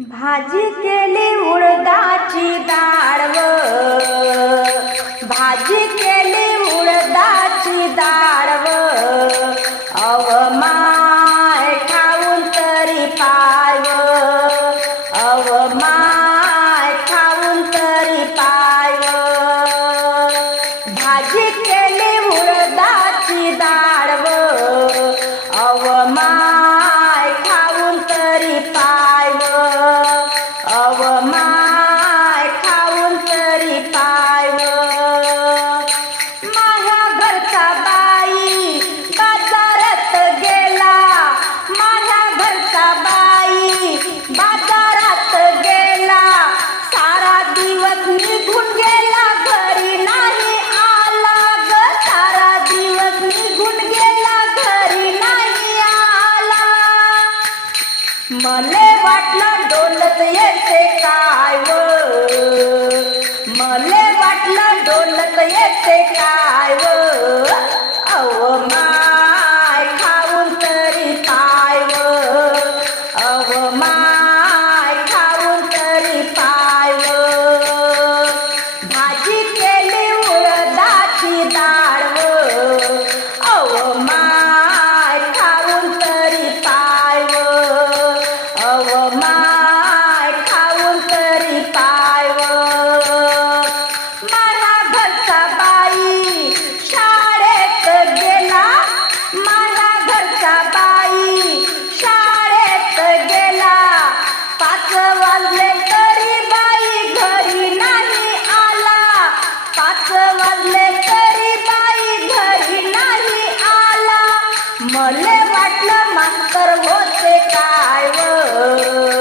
भाजी केली उडदाची डाळव भाजी केली उडदाची डाळव अव माय खाऊन तरी पाय अव माय खाऊन तरी पाय भाजी मले वाटलं मास्तर होते काय व?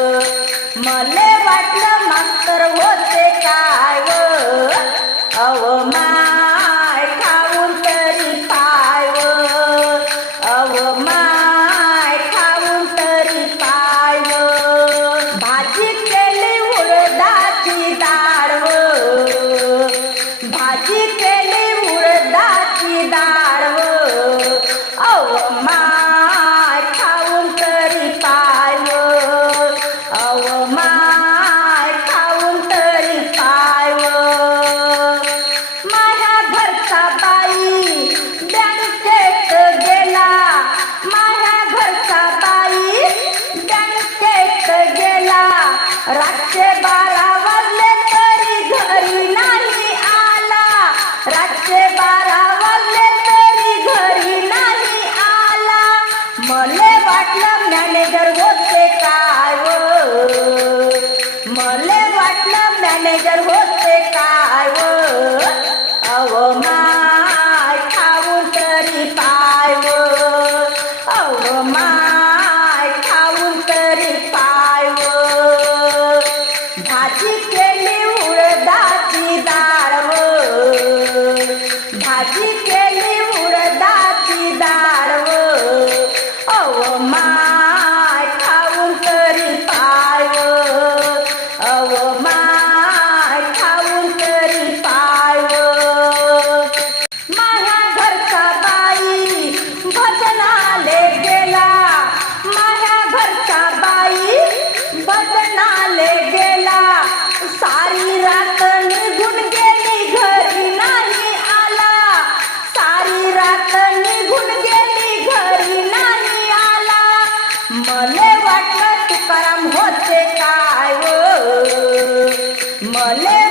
Olé!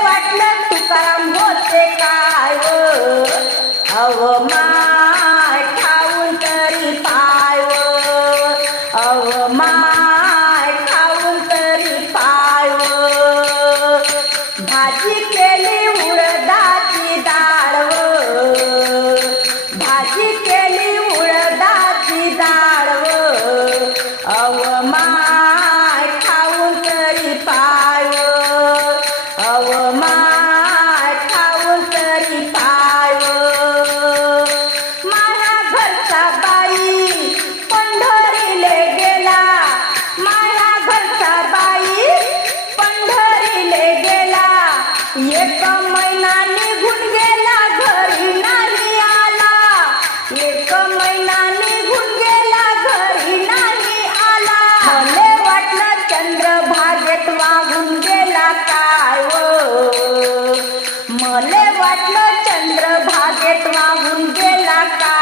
भले वाटलं चंद्र भागेत वाहून गेला का